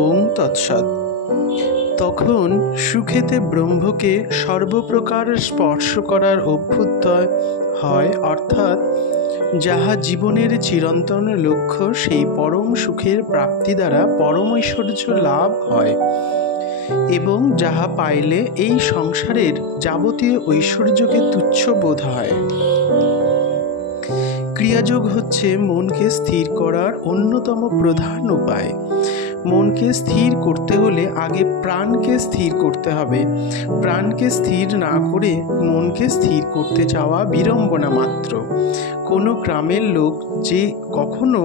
ওং তৎসৎ। তখন সুখেতে ব্রহ্মকে সর্বপ্রকার স্পর্শ করার অভ্যুদয় হয়, অর্থাৎ যাহা জীবনের চিরন্তন লক্ষ্য, সেই পরম সুখের প্রাপ্তি দ্বারা পরম ঐশ্বর্য লাভ হয় এবং যাহা পাইলে এই সংসারের যাবতীয় ঐশ্বর্যকে তুচ্ছ বোধ হয়। ক্রিয়াযোগ হচ্ছে মনকে স্থির করার অন্যতম প্রধান উপায়। মনকে স্থির করতে হলে আগে প্রাণকে স্থির করতে হবে। প্রাণকে স্থির না করে মনকে স্থির করতে যাওয়া বিড়ম্বনা মাত্র। কোনো গ্রামের লোক যে কখনো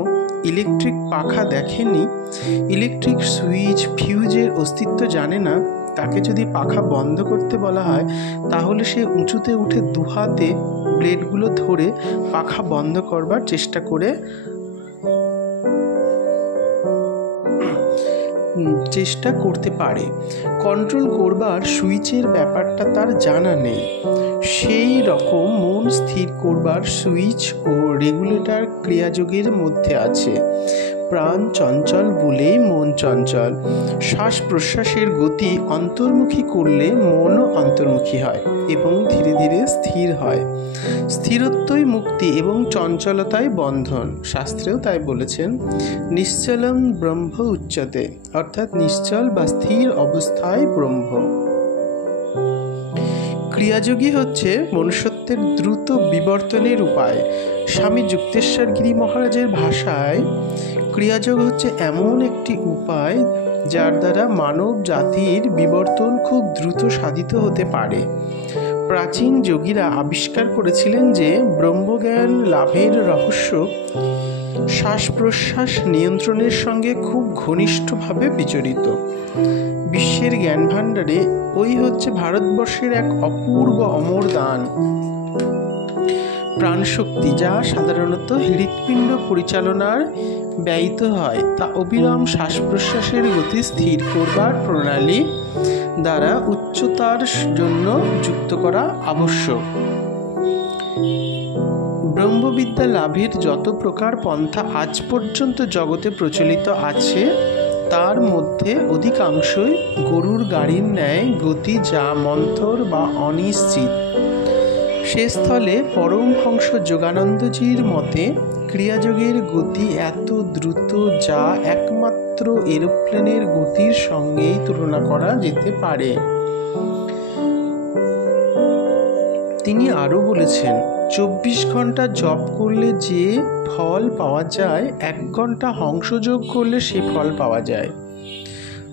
ইলেকট্রিক পাখা দেখেনি, ইলেকট্রিক সুইচ ফিউজের অস্তিত্ব জানে না, তাকে যদি পাখা বন্ধ করতে বলা হয় তাহলে সে উঁচুতে উঠে দুহাতে ব্লেডগুলো ধরে পাখা বন্ধ করবার চেষ্টা করতে পারে। কন্ট্রোল করবার সুইচের ব্যাপারটা তার জানা নেই। সেই রকম মন স্থির করবার সুইচ ও রেগুলেটর ক্রিয়াযোগের মধ্যে আছে। প্রাণ চঞ্চল বলেই মন চঞ্চল। শ্বাস প্রশ্বাসের গতি অন্তর্মুখী করলে মনও অন্তর্মুখী হয় এবং ধীরে ধীরে স্থির হয়। স্থিরত্বই মুক্তি এবং চঞ্চলতাই বন্ধন। শাস্ত্রেও তাই বলেছেন, নিশ্চলম ব্রহ্ম উচ্যতে, অর্থাৎ নিশ্চল বা স্থির অবস্থায় ব্রহ্ম। ক্রিয়াযোগী হচ্ছে মনুষ্যত্বের দ্রুত বিবর্তনের উপায়। স্বামী যুক্তেশ্বর গিরি মহারাজের ভাষায় ক্রিয়াযোগ হচ্ছে এমন একটি উপায় যার দ্বারা মানব জাতির বিবর্তন খুব দ্রুত সাধিত হতে পারে। প্রাচীন যোগীরা আবিষ্কার করেছিলেন যে ব্রহ্মজ্ঞান লাভের রহস্য শ্বাস প্রশ্বাস নিয়ন্ত্রণের সঙ্গে খুব ঘনিষ্ঠভাবে বিচরিত। বিশ্বের জ্ঞান ভাণ্ডারে ওই হচ্ছে ভারতবর্ষের এক অপূর্ব অমর দান। প্রাণশক্তি যা সাধারণত হৃৎপিণ্ড পরিচালনার ব্যয়িত হয়, তা অবিরাম শ্বাস প্রশ্বাসের গতি স্থির করবার প্রণালী দ্বারা উচ্চতার জন্য যুক্ত করা আবশ্যক। ব্রহ্মবিদ্যা লাভের যত প্রকার পন্থা আজ পর্যন্ত জগতে প্রচলিত আছে, তার মধ্যে অধিকাংশই গরুর গাড়ির ন্যায় গতি, যা মন্থর বা অনিশ্চিত। সে স্থলে পরমহংস যোগানন্দজির মতে ক্রিয়াযোগের গতি এত দ্রুত যা একমাত্র এরোপ্লেনের গতির সঙ্গেই তুলনা করা যেতে পারে। তিনি আরও বলেছেন, 24 ঘন্টা জপ করলে যে ফল পাওয়া যায়, 1 ঘন্টা হংসযোগ করলে সে ফল পাওয়া যায়।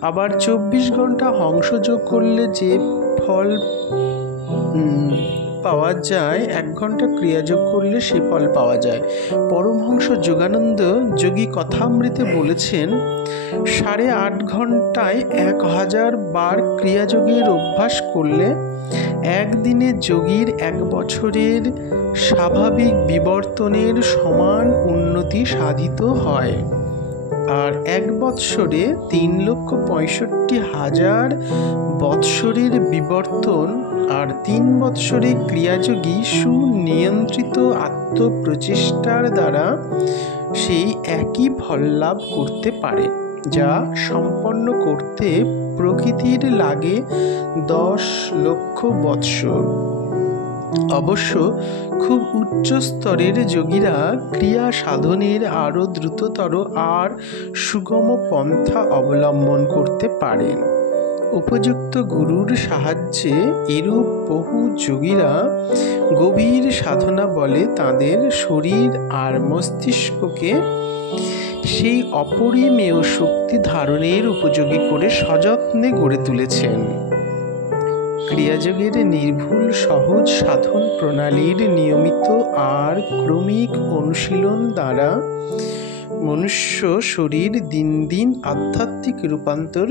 আবার 24 ঘন্টা হংসযোগ করলে যে ফল পাওয়া যায়, 1 ঘন্টা ক্রিয়াযোগ করলে সে ফল পাওয়া যায়। পরমহংস যোগানন্দ যোগী কথামৃতে বলেছেন, 8.5 ঘন্টায় 1000 বার ক্রিয়াযোগের অভ্যাস করলে একদিনে যোগীর 1 বছরের স্বাভাবিক বিবর্তনের সমান উন্নতি সাধিত হয়। আর 1 বৎসরে 3,65,000 বৎসরের বিবর্তন, আর 3 বৎসরে ক্রিয়াযোগী সুনিয়ন্ত্রিত আত্মপ্রচেষ্টার দ্বারা সেই একই ফল লাভ করতে পারে, যা সম্পন্ন করতে প্রকৃতির লাগে 10 লক্ষ বৎসর। অবশ্য খুব উচ্চ স্তরের যোগীরা ক্রিয়া সাধনের আরও দ্রুততর আর সুগম পন্থা অবলম্বন করতে পারেন। উপযুক্ত গুরুর সাহায্যে এরূপ বহু যোগীরা গভীর সাধনা বলে তাদের শরীর আর মস্তিষ্ককে সেই অপরিমেয় শক্তি ধারণের উপযোগী করে সযত্নে গড়ে তুলেছেন। ক্রিয়াযোগের নির্ভুল সহজ সাধন প্রণালীর নিয়মিত আর ক্রমিক অনুশীলন দ্বারা মনুষ্য শরীর দিন দিন আধ্যাত্মিক রূপান্তর